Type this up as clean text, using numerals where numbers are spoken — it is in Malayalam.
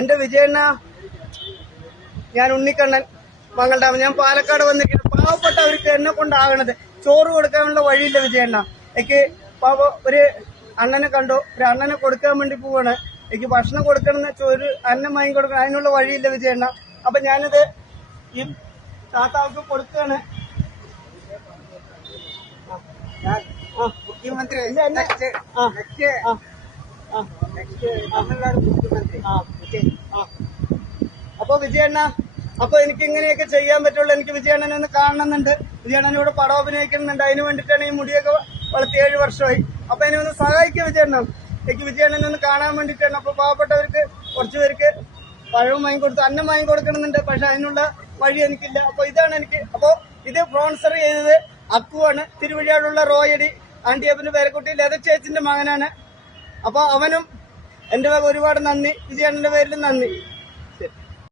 എന്റെ വിജയണ്ണ, ഞാൻ ഉണ്ണിക്കണ്ണൻ മംഗൾഡാം. ഞാൻ പാലക്കാട് വന്നിരിക്കുന്നു. പാവപ്പെട്ടവർക്ക് എന്നെ കൊണ്ടാകണത് ചോറ് കൊടുക്കാനുള്ള വഴിയില്ല വിജയണ്ണ. എനിക്ക് ഒരു അണ്ണനെ കണ്ടു, ഒരു അണ്ണനെ കൊടുക്കാൻ വേണ്ടി പോവാണ്. എനിക്ക് ഭക്ഷണം കൊടുക്കണമെന്ന് ഒരു അന്നം വാങ്ങി കൊടുക്കണം, അതിനുള്ള വഴിയില്ല വിജയണ്ണ. അപ്പൊ ഞാനിത് ഈ താത്താർക്ക് കൊടുക്കാണ്. മുഖ്യമന്ത്രി അപ്പൊ വിജയണ്ണ, അപ്പൊ എനിക്ക് ഇങ്ങനെയൊക്കെ ചെയ്യാൻ പറ്റുള്ളൂ. എനിക്ക് വിജയണ്ണനെ ഒന്ന് കാണണമെന്നുണ്ട്. വിജയണ്ണനോട് പടം അഭിനയിക്കുന്നുണ്ട്. അതിന് വേണ്ടിയിട്ടാണ് ഈ മുടിയൊക്കെ വളർത്തി 7 വർഷമായി. അപ്പൊ അതിനെ ഒന്ന് സഹായിക്കുക വിജയണ്ണ. എനിക്ക് വിജയണ്ണനെ ഒന്ന് കാണാൻ വേണ്ടിയിട്ടാണ്. അപ്പൊ പാവപ്പെട്ടവർക്ക് കുറച്ചു പേർക്ക് പഴവും വാങ്ങിക്കൊടുത്ത് അന്നം വാങ്ങിക്കൊടുക്കണമെന്നുണ്ട്. പക്ഷെ അതിനുള്ള വഴി എനിക്കില്ല. അപ്പൊ ഇതാണ് എനിക്ക്. അപ്പൊ ഇത് സ്പോൺസർ ചെയ്തത് അക്കുവാണ്, തിരുവഴിയാടുള്ള റോയടി ആന്റിയപ്പന്റെ പേരക്കുട്ടി ലത ചേച്ചിന്റെ മകനാണ്. അപ്പൊ അവനും എന്റെ ഒരുപാട് നന്ദി, വിജയണ്ണന്റെ പേരിലും നന്ദി.